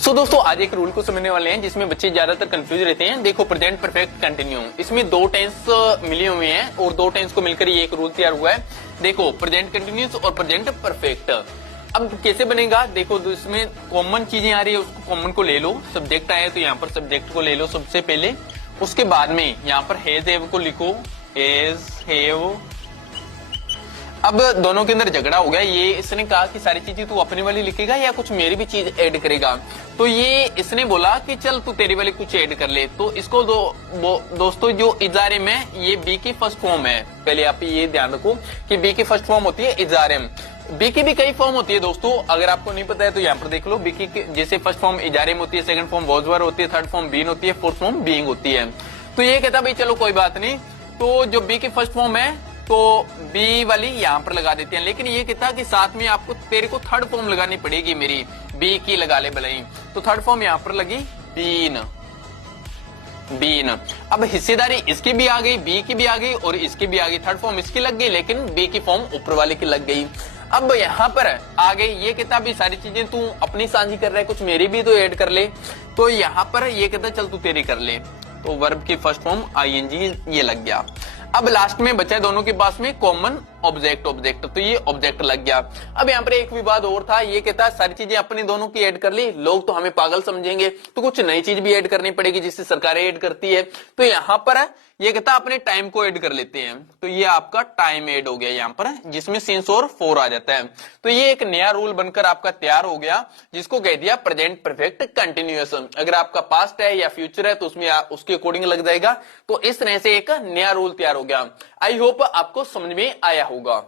सो दोस्तों आज एक रूल को समझने वाले हैं जिसमें बच्चे ज्यादातर कंफ्यूज रहते हैं। देखो प्रेजेंट परफेक्ट कंटिन्यू, इसमें दो टेंस मिले हुए हैं और दो टेंस को मिलकर ये एक रूल तैयार हुआ है। देखो प्रेजेंट कंटिन्यूस और प्रेजेंट परफेक्ट। अब कैसे बनेगा, देखो इसमें कॉमन चीजें आ रही है, उसको कॉमन को ले लो। सब्जेक्ट आया तो यहाँ पर सब्जेक्ट को ले लो सबसे पहले, उसके बाद में यहाँ पर हैज हैव को लिखो, हैज हैव। अब दोनों के अंदर झगड़ा हो गया, ये इसने कहा कि सारी चीजें तू अपनी वाली लिखेगा या कुछ मेरी भी चीज ऐड करेगा। तो ये इसने बोला कि चल तू तेरी वाली कुछ ऐड कर ले। तो इसको दोस्तों जो इजारे में ये बी की फर्स्ट फॉर्म है, पहले आप ये ध्यान रखो कि बी की फर्स्ट फॉर्म होती है इजारेम। बी की भी कई फॉर्म होती है दोस्तों, अगर आपको नहीं पता है तो यहाँ पर देख लो। बी की जैसे फर्स्ट फॉर्म इजारेम होती है, सेकंड फॉर्म वॉज वर होती है, थर्ड फॉर्म बीन होती है, फोर्थ फॉर्म बीइंग होती है। तो ये कहता भाई चलो कोई बात नहीं, तो जो बी की फर्स्ट फॉर्म है तो बी वाली यहाँ पर लगा देते हैं, लेकिन ये कहता कि साथ में आपको तेरे को थर्ड फॉर्म लगानी पड़ेगी, मेरी बी की लगा ले भलाई। तो थर्ड फॉर्म यहाँ पर लगी बीन, बीन। अब हिस्सेदारी इसकी भी आ गई, बी की भी आ गई और इसकी भी आ गई। थर्ड फॉर्म इसकी लग गई लेकिन बी की फॉर्म ऊपर वाले की लग गई। अब यहाँ पर आ गई, ये कहता भी सारी चीजें तू अपनी साझी कर रहा है, कुछ मेरी भी तो ऐड कर ले। तो यहाँ पर ये कहता चल तू तेरी कर ले, तो वर्ब की फर्स्ट फॉर्म आईएनजी ये लग गया। अब लास्ट में बचा है दोनों के पास में कॉमन ऑब्जेक्ट, ऑब्जेक्ट, तो ये ऑब्जेक्ट लग गया। अब यहाँ पर एक विवाद और था, ये कहता है सारी चीजें अपनी दोनों की ऐड कर ली, लोग तो हमें पागल समझेंगे, तो कुछ नई चीज भी ऐड करनी पड़ेगी जिससे सरकारें ऐड करती है। तो यहाँ पर ये कहता अपने टाइम को ऐड कर लेते हैं, तो ये आपका टाइम ऐड हो गया यहाँ पर, जिसमें सिंस और फोर आ जाता है। तो ये एक नया रूल बनकर आपका तैयार हो गया, जिसको कह दिया प्रेजेंट परफेक्ट कंटिन्यूअस। अगर आपका पास्ट है या फ्यूचर है तो उसमें उसके अकॉर्डिंग लग जाएगा। तो इस तरह से एक नया रूल तैयार हो गया। आई होप आपको समझ में आया होगा।